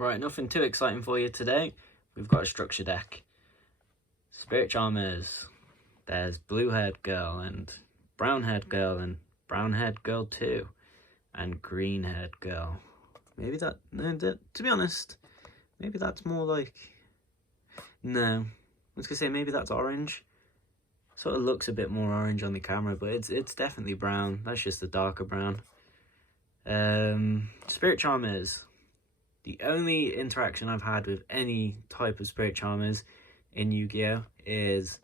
Right, nothing too exciting for you today. We've got a structure deck. Spirit Charmers. There's blue-haired girl and brown-haired girl and brown-haired girl too. And green-haired girl. Maybe that, no, to be honest, maybe that's more like, no. I was going to say maybe that's orange. Sort of looks a bit more orange on the camera, but it's definitely brown. That's just a darker brown. Spirit Charmers. The only interaction I've had with any type of Spirit Charmers in Yu-Gi-Oh! Is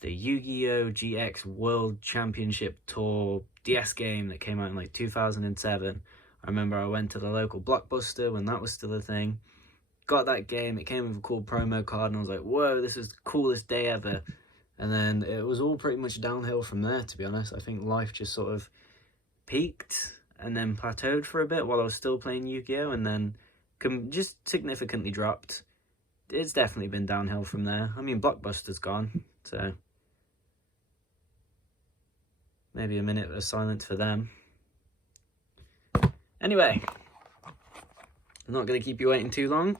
the Yu-Gi-Oh! GX World Championship Tour DS game that came out in like 2007. I remember I went to the local Blockbuster when that was still a thing. Got that game, it came with a cool promo card, and I was like, whoa, this is the coolest day ever. And then it was all pretty much downhill from there, to be honest. I think life just sort of peaked and then plateaued for a bit while I was still playing Yu-Gi-Oh! And then just significantly dropped. It's definitely been downhill from there. I mean, Blockbuster's gone, so maybe a minute of silence for them. Anyway, I'm not going to keep you waiting too long.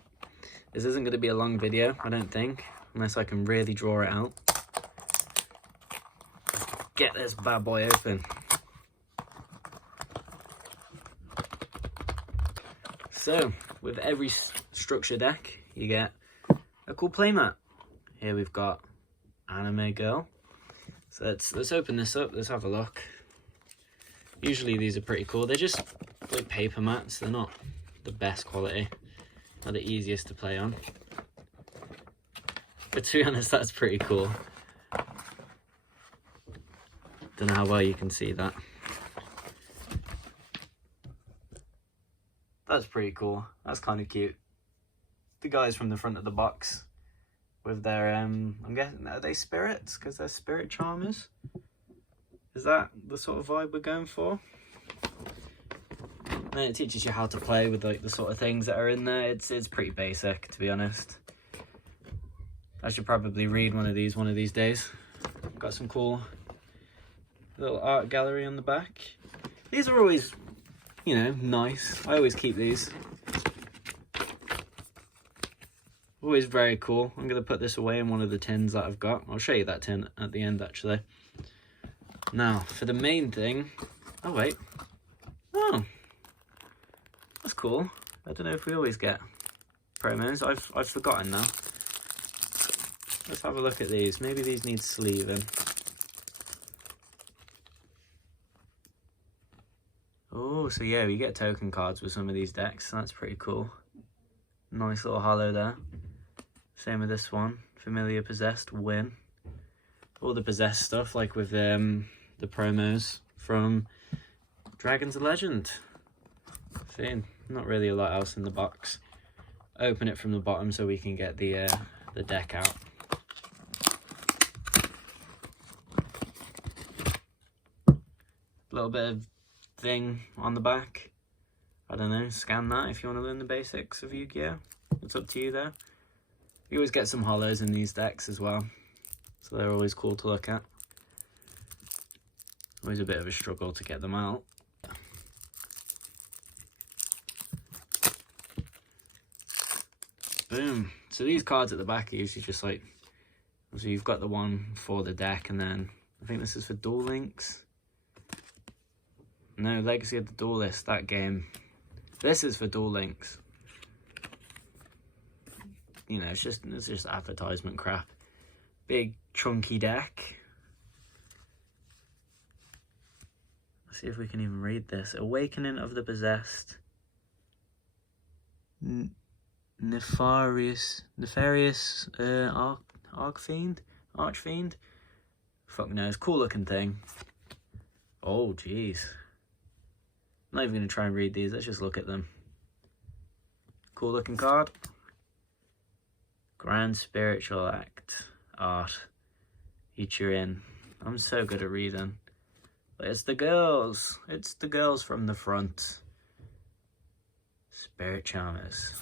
This isn't going to be a long video, I don't think, unless I can really draw it out. Get this bad boy open. So, with every structure deck, you get a cool playmat. Here we've got Anime Girl. So let's open this up, let's have a look. Usually these are pretty cool. They're just like paper mats, they're not the best quality, not the easiest to play on. But to be honest, that's pretty cool. Don't know how well you can see that. That's pretty cool. That's kind of cute. The guys from the front of the box with their, I'm guessing, are they spirits? Because they're Spirit Charmers? Is that the sort of vibe we're going for? And it teaches you how to play with like the sort of things that are in there. It's pretty basic, to be honest. I should probably read one of these days. Got some cool little art gallery on the back. These are always, you know, nice. I always keep these. Always very cool. I'm going to put this away in one of the tins that I've got. I'll show you that tin at the end, actually. Now, for the main thing... Oh, wait. Oh. That's cool. I don't know if we always get promos. I've forgotten now. Let's have a look at these. Maybe these need sleeving. Oh, so yeah, we get token cards with some of these decks. That's pretty cool. Nice little holo there. Same with this one. Familiar Possessed, Win. All the Possessed stuff, like with the promos from Dragons of Legend. See, not really a lot else in the box. Open it from the bottom so we can get the deck out. A little bit of thing on the back. I don't know, scan that if you want to learn the basics of Yu-Gi-Oh! It's up to you though. You always get some holos in these decks as well, so they're always cool to look at. Always a bit of a struggle to get them out. Boom. So these cards at the back are usually just like, so you've got the one for the deck, and then I think this is for Duel Links. No, Legacy of the Duelist, that game. This is for Duel Links. You know, it's just advertisement crap. Big chunky deck. Let's see if we can even read this. Awakening of the Possessed. Nefarious Archfiend. Fuck knows. Cool looking thing. Oh jeez. I'm not even going to try and read these, let's just look at them. Cool looking card. Grand Spiritual Act. Art. Ichirin. I'm so good at reading. But it's the girls. It's the girls from the front. Spirit Charmers.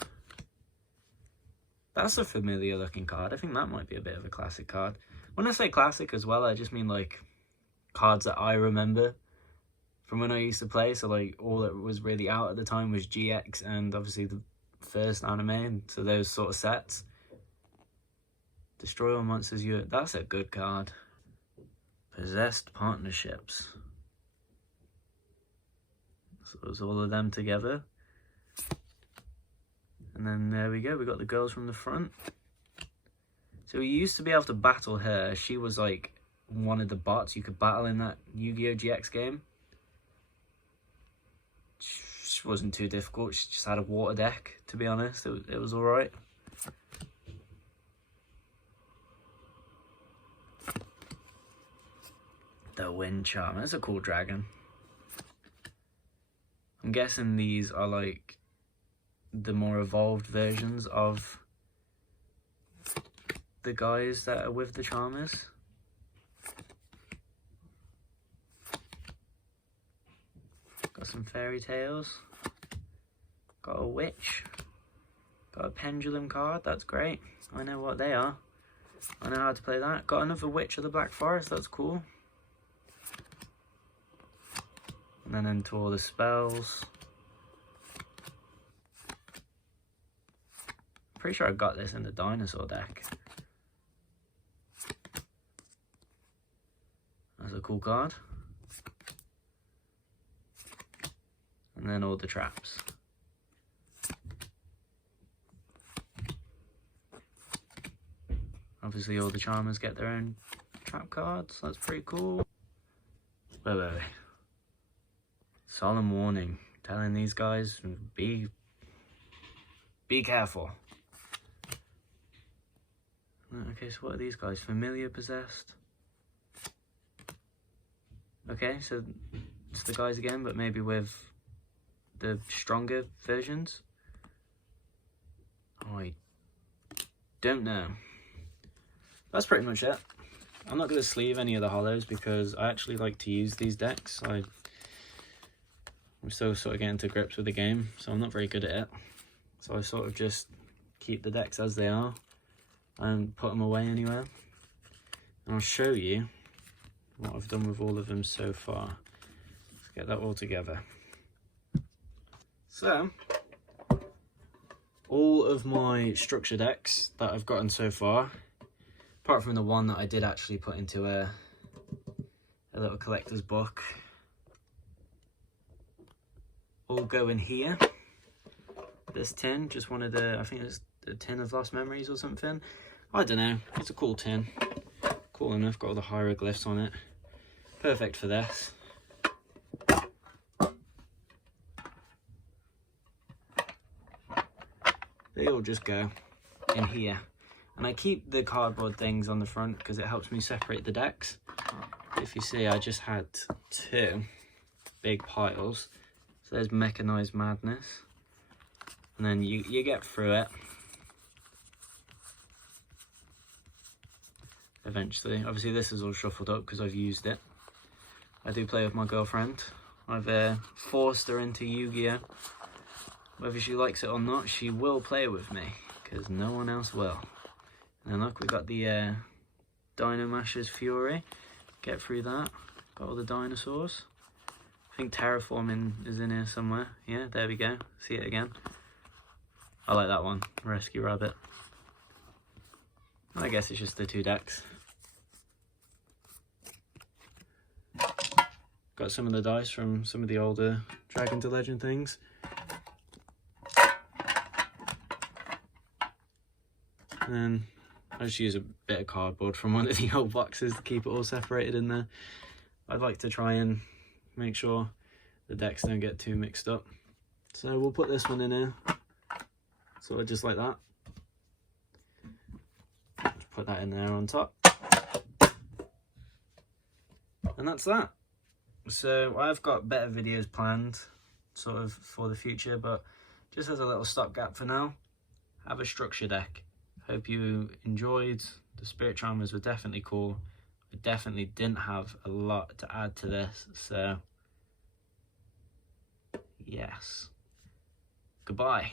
That's a familiar looking card. I think that might be a bit of a classic card. When I say classic as well, I just mean like cards that I remember from when I used to play. So like all that was really out at the time was GX and obviously the first anime, so those sort of sets. Destroy all monsters that's a good card. Possessed Partnerships. So there's all of them together. And then there we go, we got the girls from the front. So we used to be able to battle her. She was like one of the bots you could battle in that Yu-Gi-Oh! GX game. She wasn't too difficult, she just had a water deck, to be honest. It was alright. The Wind Charm, that's a cool dragon. I'm guessing these are like the more evolved versions of the guys that are with the Charmers. Got some fairy tales. Got a witch. Got a pendulum card, that's great. I know what they are. I know how to play that. Got another Witch of the Black Forest, that's cool. And then into all the spells. Pretty sure I got this in the dinosaur deck. That's a cool card. And then all the traps. Obviously all the Charmers get their own trap cards, that's pretty cool. Wait. Solemn warning, telling these guys, be careful. Okay, so what are these guys? Familiar Possessed? Okay, so it's the guys again, but maybe with the stronger versions? Oh, I don't know. That's pretty much it. I'm not going to sleeve any of the holos because I actually like to use these decks. I'm still sort of getting to grips with the game, so I'm not very good at it. So I sort of just keep the decks as they are and put them away anywhere. And I'll show you what I've done with all of them so far. Let's get that all together. So, all of my structure decks that I've gotten so far, apart from the one that I did actually put into a little collector's book, all go in here. This tin, just one of the, I think it's a tin of Lost Memories or something. I don't know, it's a cool tin. Cool enough, got all the hieroglyphs on it. Perfect for this. They all just go in here. And I keep the cardboard things on the front because it helps me separate the decks. If you see, I just had 2 big piles. So there's Mechanized Madness. And then you get through it. Eventually. Obviously this is all shuffled up because I've used it. I do play with my girlfriend. I've forced her into Yu-Gi-Oh! Whether she likes it or not, she will play with me, because no one else will. And look, we've got the Dynamasher's Fury. Get through that. Got all the dinosaurs. I think Terraforming is in here somewhere. Yeah, there we go. See it again. I like that one. Rescue Rabbit. I guess it's just the 2 decks. Got some of the dice from some of the older Dragon to Legend things. And I just use a bit of cardboard from one of the old boxes to keep it all separated in there. I'd like to try and make sure the decks don't get too mixed up. So we'll put this one in here, sort of just like that. Just put that in there on top. And that's that. So I've got better videos planned, sort of for the future, but just as a little stopgap for now, have a structure deck. Hope you enjoyed. The Spirit Charmers were definitely cool. I definitely didn't have a lot to add to this, so yes. Goodbye.